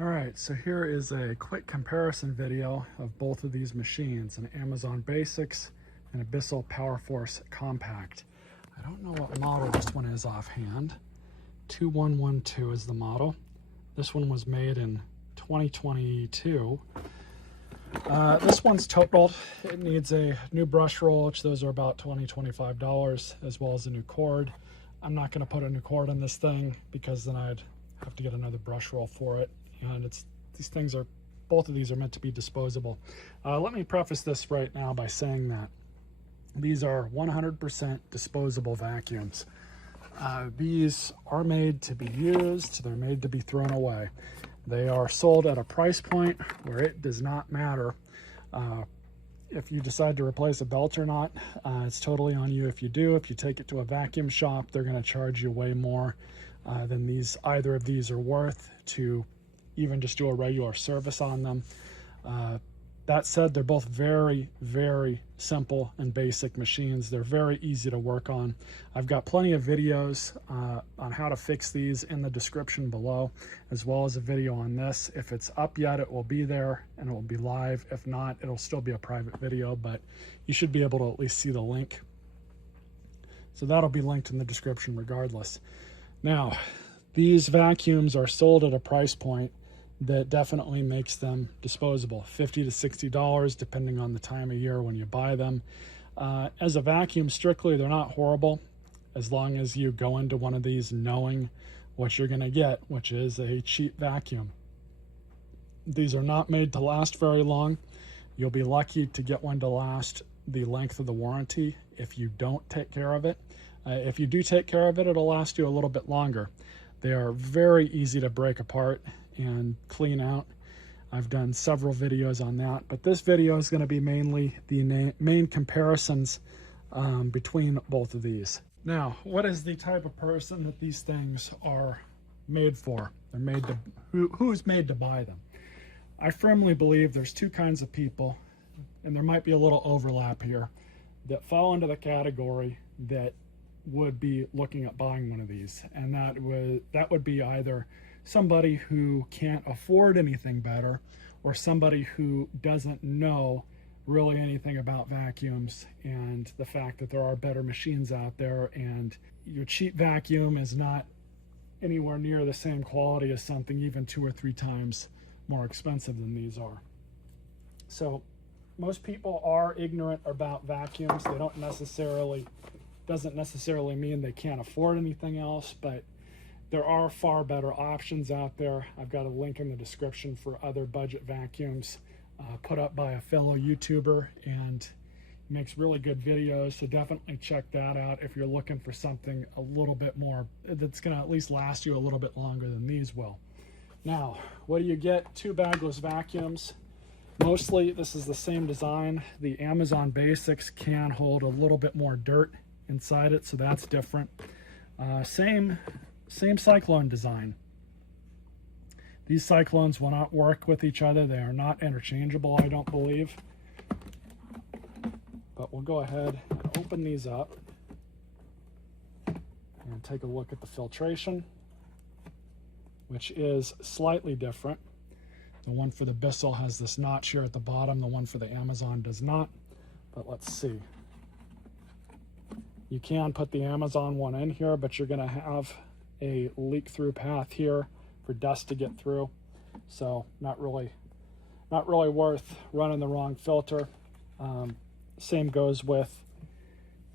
All right, so here is a quick comparison video of both of these machines, an Amazon Basics and a Bissell PowerForce Compact. I don't know what model this one is offhand. 2112 is the model. This one was made in 2022. This one's totaled. It needs a new brush roll, which those are about $20–25, as well as a new cord. I'm not going to put a new cord on this thing because then I'd have to get another brush roll for it. And both of these are meant to be disposable. Let me preface this right now by saying that these are 100% disposable vacuums. These are made to be used, they're made to be thrown away. They are sold at a price point where it does not matter if you decide to replace a belt or not. It's totally on you if you do. If you take it to a vacuum shop, they're going to charge you way more than either of these are worth to even just do a regular service on them. That said, they're both very, very simple and basic machines. They're very easy to work on. I've got plenty of videos on how to fix these in the description below, as well as a video on this. If it's up yet, it will be there and it will be live. If not, it'll still be a private video, but you should be able to at least see the link. So that'll be linked in the description regardless. Now, these vacuums are sold at a price point that definitely makes them disposable, $50 to $60 depending on the time of year when you buy them. As a vacuum, strictly, they're not horrible as long as you go into one of these knowing what you're going to get, which is a cheap vacuum. These are not made to last very long. You'll be lucky to get one to last the length of the warranty if you don't take care of it. If you do take care of it, it'll last you a little bit longer. They are very easy to break apart and clean out. I've done several videos on that, but this video is going to be mainly the main comparisons between both of these. Now, what is the type of person that these things are made for? They're made to, who's made to buy them? I firmly believe there's two kinds of people, and there might be a little overlap here, that fall into the category that would be looking at buying one of these, and that would be either somebody who can't afford anything better, or somebody who doesn't know really anything about vacuums and the fact that there are better machines out there, and your cheap vacuum is not anywhere near the same quality as something even 2 or 3 times more expensive than these are. So most people are ignorant about vacuums. They doesn't necessarily mean they can't afford anything else, but there are far better options out there. I've got a link in the description for other budget vacuums put up by a fellow YouTuber, and he makes really good videos, so definitely check that out if you're looking for something a little bit more, that's gonna at least last you a little bit longer than these will. Now, what do you get? 2 bagless vacuums. Mostly this is the same design. The Amazon Basics can hold a little bit more dirt inside it, so that's different. Same cyclone design. These cyclones will not work with each other. They are not interchangeable, I don't believe. But we'll go ahead and open these up and take a look at the filtration, which is slightly different. The one for the Bissell has this notch here at the bottom. The one for the Amazon does not. But let's see. You can put the Amazon one in here, but you're going to have a leak-through path here for dust to get through. So not really worth running the wrong filter. Same goes with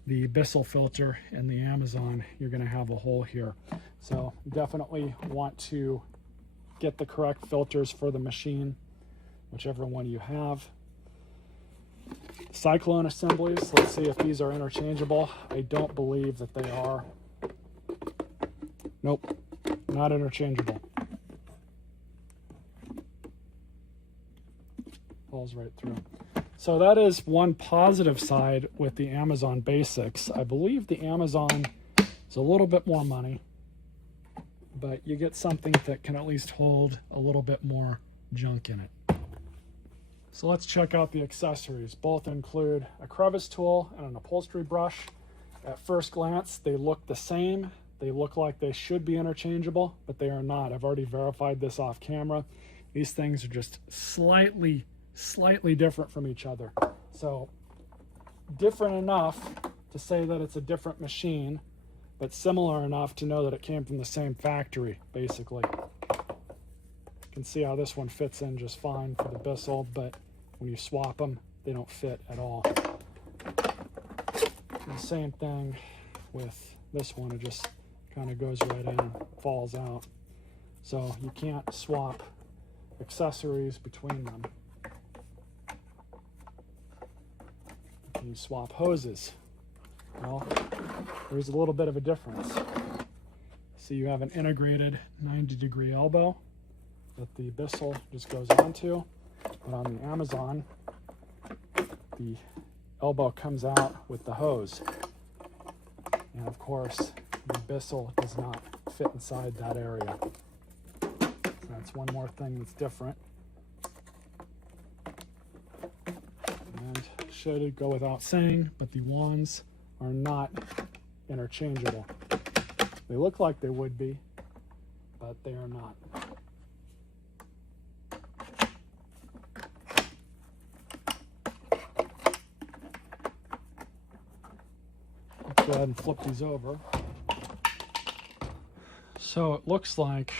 the Bissell filter and the Amazon. You're going to have a hole here. So definitely want to get the correct filters for the machine, whichever one you have. Cyclone assemblies, let's see if these are interchangeable. I don't believe that they are. Nope, not interchangeable. Falls right through. So that is one positive side with the Amazon Basics. I believe the Amazon is a little bit more money, but you get something that can at least hold a little bit more junk in it. So let's check out the accessories. Both include a crevice tool and an upholstery brush. At first glance, they look the same, They look like they should be interchangeable, but they are not. I've already verified this off camera. These things are just slightly different from each other. So different enough to say that it's a different machine, but similar enough to know that it came from the same factory, basically. You can see how this one fits in just fine for the Bissell, but when you swap them, they don't fit at all. And the same thing with this one, it just kind of goes right in, falls out. So you can't swap accessories between them. Can you swap hoses? Well, there's a little bit of a difference. So you have an integrated 90-degree elbow that the Bissell just goes onto, but on the Amazon, the elbow comes out with the hose. And of course, the Bissell does not fit inside that area. So that's one more thing that's different. And should it go without saying, but the wands are not interchangeable. They look like they would be, but they are not. Let's go ahead and flip these over. So it looks like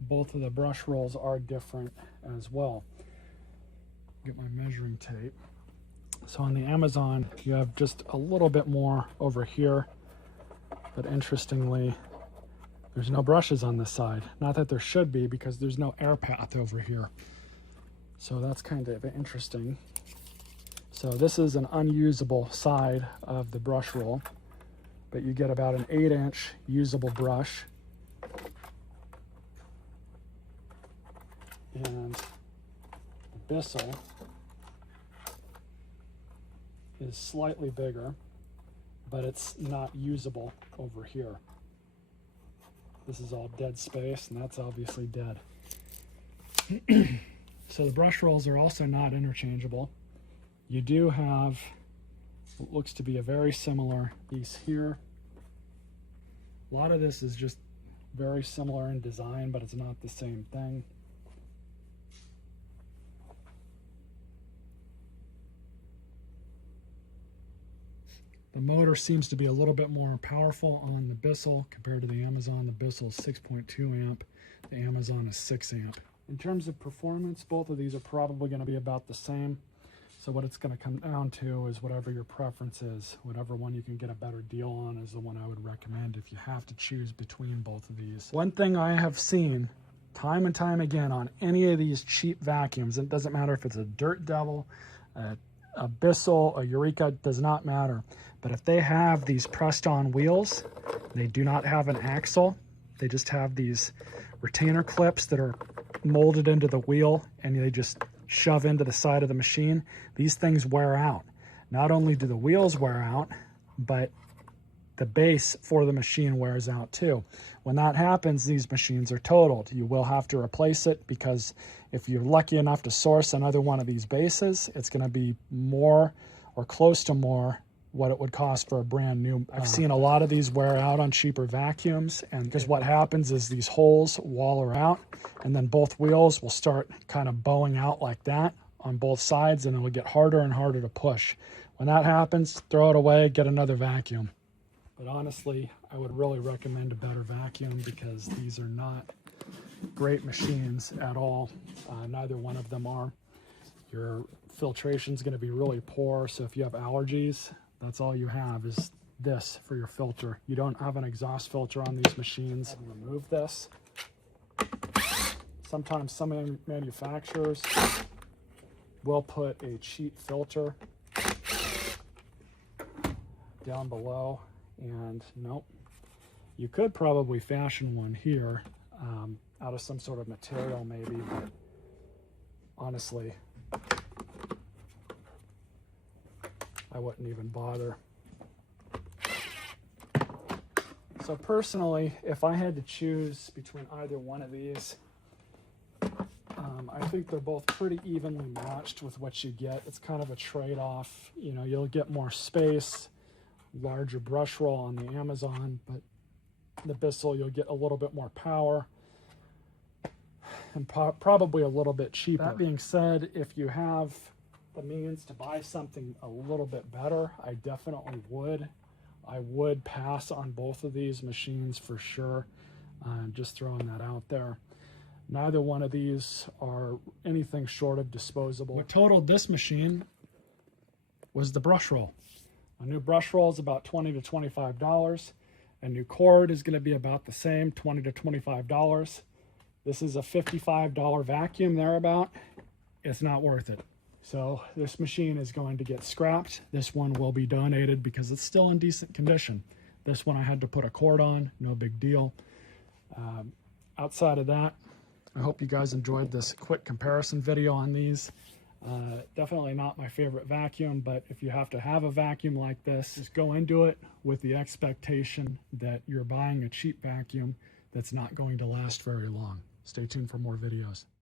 both of the brush rolls are different as well. Get my measuring tape. So on the Amazon, you have just a little bit more over here, but interestingly, there's no brushes on this side. Not that there should be, because there's no air path over here. So that's kind of interesting. So this is an unusable side of the brush roll, but you get about an 8-inch usable brush. And the Bissell is slightly bigger, but it's not usable over here. This is all dead space, and that's obviously dead. So the brush rolls are also not interchangeable. You do have what looks to be a very similar piece here. A lot of this is just very similar in design, but it's not the same thing. The motor seems to be a little bit more powerful on the Bissell compared to the Amazon. The Bissell is 6.2 amp, the Amazon is 6 amp. In terms of performance, both of these are probably going to be about the same. So what it's going to come down to is whatever your preference is. Whatever one you can get a better deal on is the one I would recommend if you have to choose between both of these. One thing I have seen time and time again on any of these cheap vacuums, it doesn't matter if it's a Dirt Devil, a Bissell, a Eureka, does not matter. But if they have these pressed on wheels, they do not have an axle, they just have these retainer clips that are molded into the wheel, and they just shove into the side of the machine. These things wear out. Not only do the wheels wear out, but the base for the machine wears out too. When that happens, these machines are totaled. You will have to replace it, because if you're lucky enough to source another one of these bases, it's going to be more or close to more what it would cost for a brand new. I've seen a lot of these wear out on cheaper vacuums, and because what happens is these holes wallow out, and then both wheels will start kind of bowing out like that on both sides, and it will get harder and harder to push. When that happens, throw it away, get another vacuum. But honestly, I would really recommend a better vacuum, because these are not great machines at all. Neither one of them are. Your filtration is going to be really poor, so if you have allergies, that's all you have is this for your filter. You don't have an exhaust filter on these machines. Remove this. Sometimes some manufacturers will put a cheap filter down below, and nope. You could probably fashion one here out of some sort of material maybe, but honestly, I wouldn't even bother. So personally, if I had to choose between either one of these, I think they're both pretty evenly matched with what you get. It's kind of a trade-off. You know, you'll get more space, larger brush roll on the Amazon, but the Bissell, you'll get a little bit more power and probably a little bit cheaper. That being said, if you have the means to buy something a little bit better, I definitely would. I would pass on both of these machines for sure. Just throwing that out there. Neither one of these are anything short of disposable. What totaled this machine was the brush roll. A new brush roll is about $20 to $25. A new cord is going to be about the same, $20 to $25. This is a $55 vacuum thereabout. It's not worth it. So this machine is going to get scrapped. This one will be donated because it's still in decent condition. This one I had to put a cord on, no big deal. Outside of that, I hope you guys enjoyed this quick comparison video on these. Definitely not my favorite vacuum, but if you have to have a vacuum like this, just go into it with the expectation that you're buying a cheap vacuum that's not going to last very long. Stay tuned for more videos.